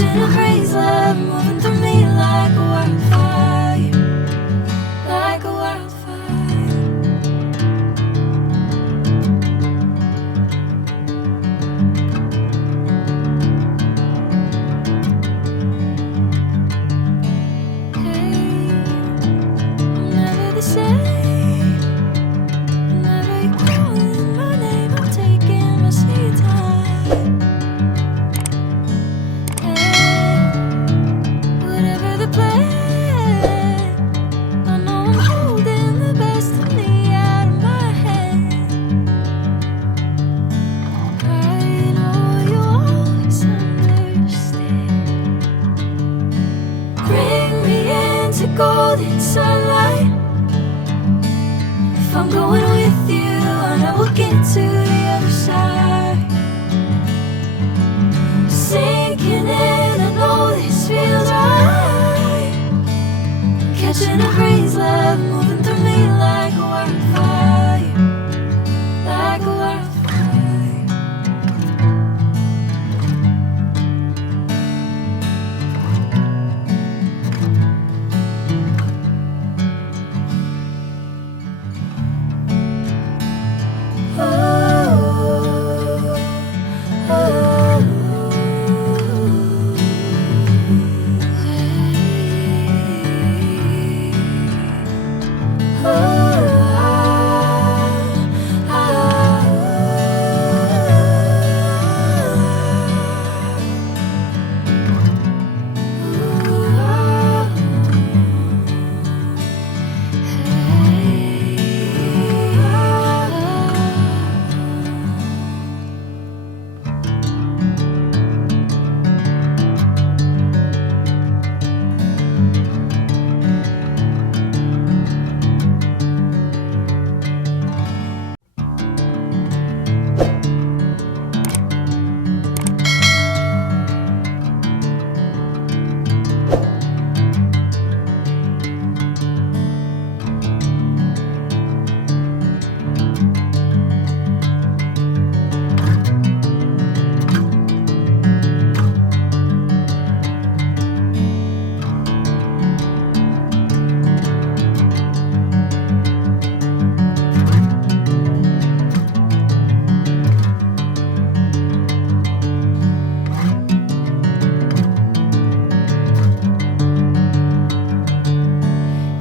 Catching a crazy love moving through me like a wildfire, like a wildfire. Hey, I'm never the same. Whenever you're calling my name, I'm taking my sweet time. Whatever the plan, I know I'm holding the best of me out of my hand. I know you always understand. Bring me into golden sunlight. If I'm going with you, I know we'll get to the other side. Sinking in, I know this feels right. Catching a crazy love moving through me like a wildfire, like a wildfire.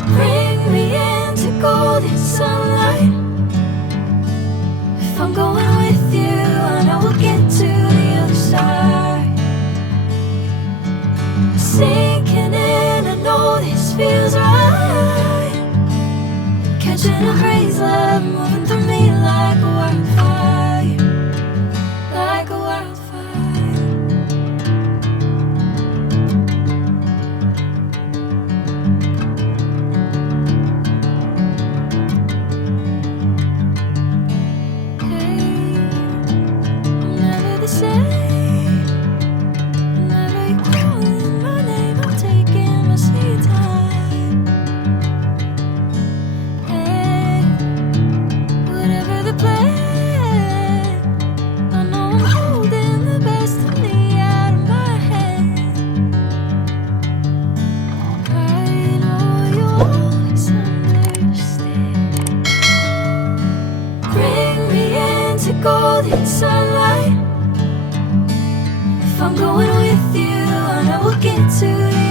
Bring me into golden sunlight. If I'm going with you, I know we'll get to the other side. Sinking in, I know this feels right. Catching a crazy love moving through me like a wildfire, like a wildfire. Hey, I'm never the same. Whenever you're calling my name, I'm taking my sweet time. Hey, whatever the plan, I know I'm holding the best of me out of my hand. I know you always understand. Bring me into golden sunlight. If I'm going with you, I know we'll get to the